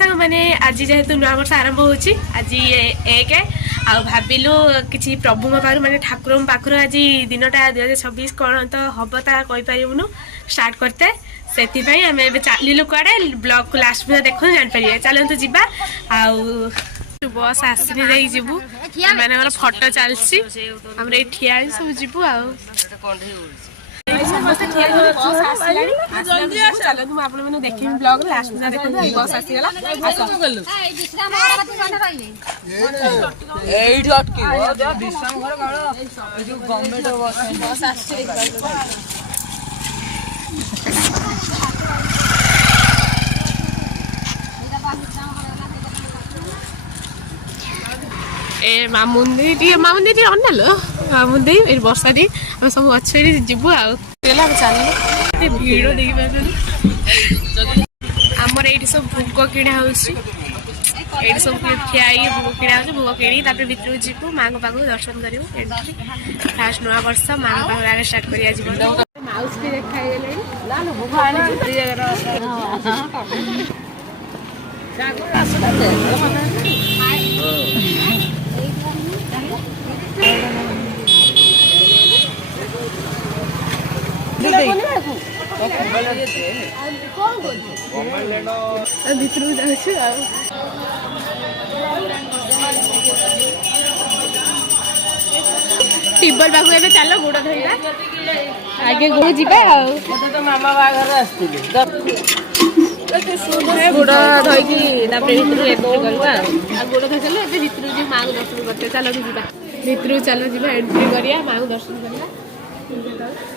मैंने आज जेहेतु नुआ वर्ष आरंभ होची आज एक आ भाविलु किसी प्रभु पाखु माने ठाकुर पाखर आज दिनटा 2026 कौन तो हम ता कहीपरूनु स्टार्ट करते से आम ए चलू कड़े ब्लॉग को लास्ट में देखो जापर चलतु जा बस आसनी जीवु मैंने फटो चलती ये ठिया सब जीवु चलतु देखी ब्लॉग लास्ट में देखो बस आसीगला ए मामुंदी अनाल मामुंदी बर्षा टी आम सब अच्छे जीवु चल भिड़ देख आमर ये सब भोग किणा हो सब ठिया भोग किणा भोग कि भितर जीवु माँ पाख दर्शन करूँ फास्ट नुआ वर्ष माँ पाख आगे स्टार्ट कर माउस भी देखा भितर टिबल पाखु ए चल गोड़ धोइबा आगे गोड़ जीवा तो मामा बागर गोड़ धोईकी भितर एंट्री करवा गोड़ धोई सारे भितर जी माँ को दर्शन करते चलो जीवा भितर चलो जीवा एंट्री करिया माँ को दर्शन करवा देखी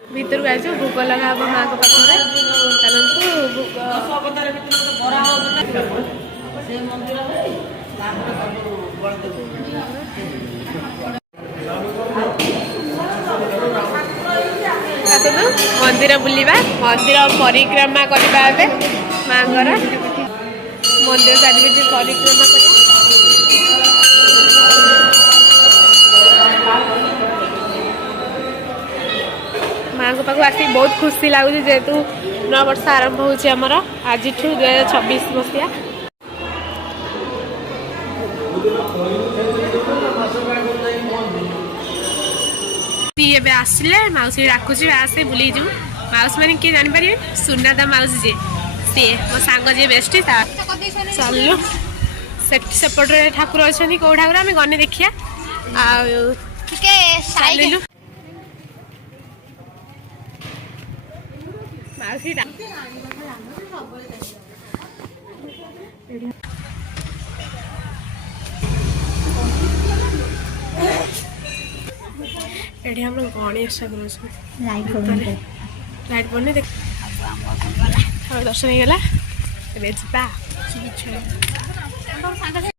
भितर को आस भोग लगा माँ को पाखे चलतु मंदिर बुलवा मंदिर परिक्रमा करवा माँ मंदिर चारिपटे परिक्रमा माँ को पाख आसिक बहुत खुशी लगुच जेहेतु नव वर्ष आरंभ होमर आज 2026 मसीहा ये आसिले मौसी डाकुची आसे बुले जीव माउस मैंने किए जापर सुनादा माउसी जे सी मो सांग जी बेस्ट चलु सेपटे ठाकुर अच्छा कौ ठाकुर आम गने देखिया चलू मौसी ये हम गणेश लाइट बने देख दर्शन होगा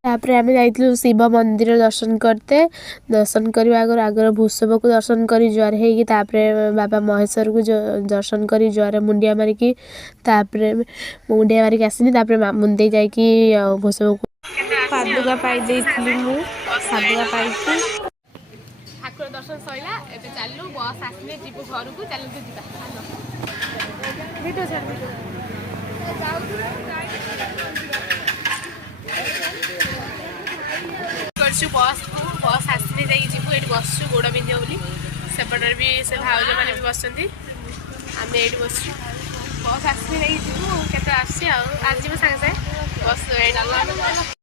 तापर आम जाइलु शिव मंदिर दर्शन करते दर्शन करने आगर भूषव को दर्शन कर ज्वार हो बाबा महेश्वर को दर्शन कर ज्वार मुंडिया मारिकी मुंडिया मारिक आसनी मुंदे जाकि भूषव को पादुका पाई पादुका पाई ठाकुर दर्शन सैला एबे चलू बस आसने जीवु घर को चलतु बस आसने जीवु ये बसु गोड़ बिंद बोली सेपटर भी से भाउज मैंने भी बसती आम ये बस बस आसने जीवु के आज सागे सागे बस